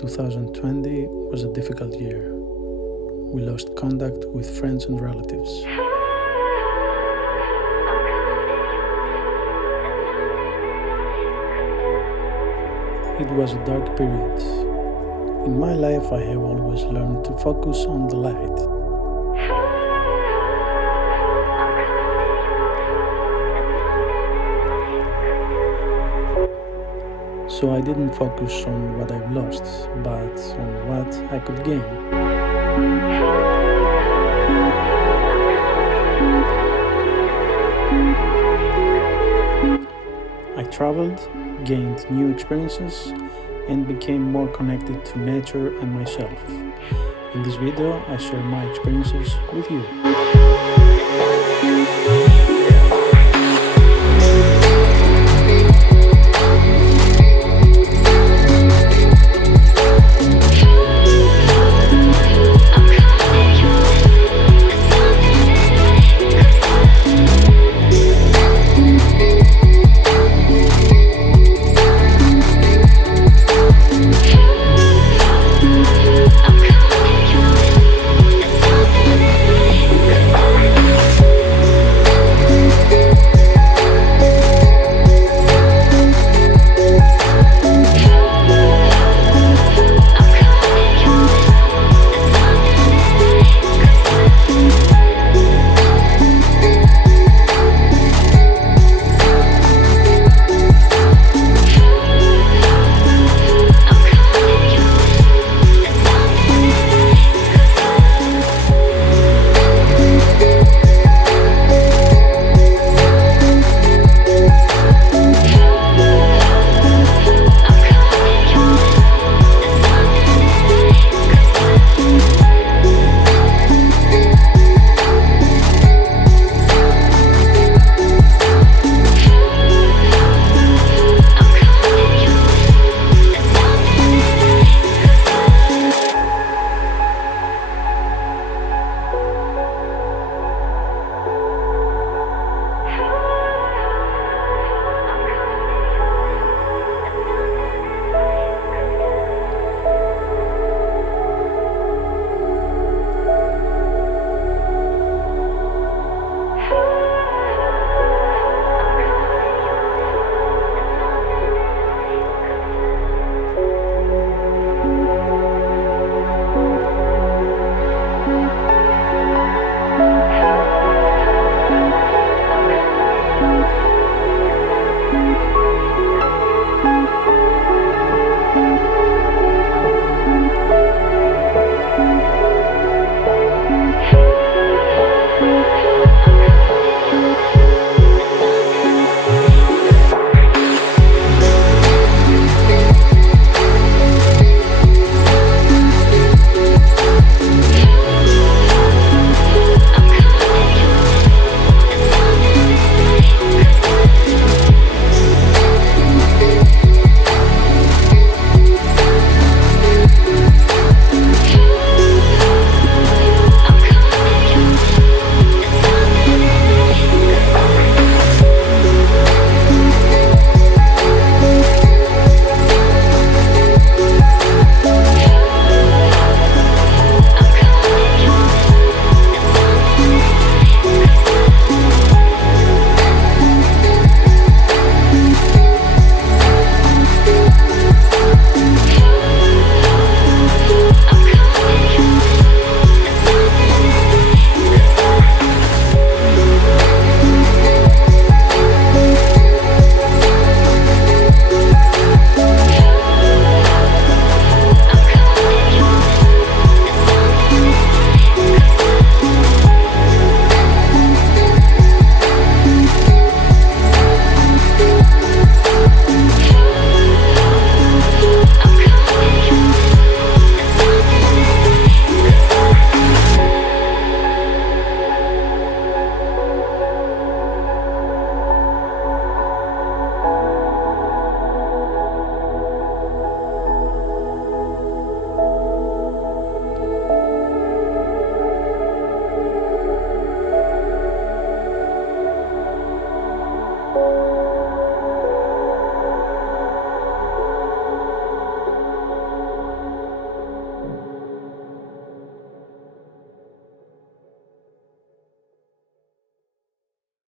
2020 was a difficult year. We lost contact with friends and relatives. It was a dark period. In my life, I have always learned to focus on the light. So I didn't focus on what I've lost, but on what I could gain. I traveled, gained new experiences, and became more connected to nature and myself. In this video, I share my experiences with you.